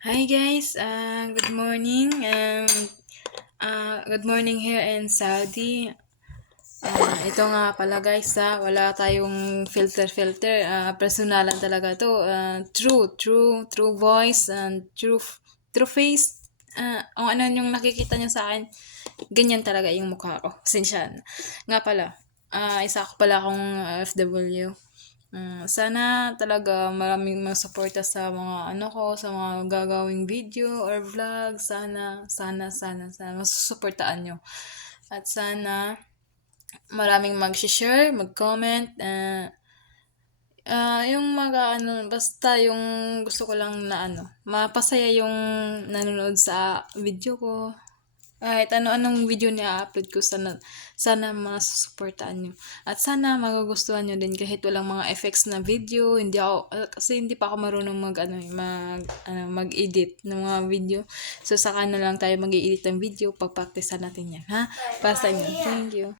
Hi guys, good morning. Good morning here in Saudi. Ito nga pala guys, wala tayong filter. Personalan talaga to. True voice and true face. Kung ano yung nakikita niyo sa akin, ganyan talaga yung mukha ko. Pasensya na. Nga pala, isa ko pala akong FW. Sana talaga maraming masuporta sa mga ano ko, sa mga gagawing video or vlog. Sana masusuportaan nyo. At sana maraming mag-share, mag-comment. Yung ano, basta yung gusto ko lang na ano, mapasaya yung nanonood sa video ko. Kahit ano-anong video niya upload ko, sana masusuportaan nyo. At sana magugustuhan nyo din kahit walang mga effects na video. Hindi ako, kasi hindi pa ako marunong mag-edit ng mga video. So, saka na lang tayo mag-i-edit ng video. Pag-practice natin yan, ha? Basta yun. Thank you.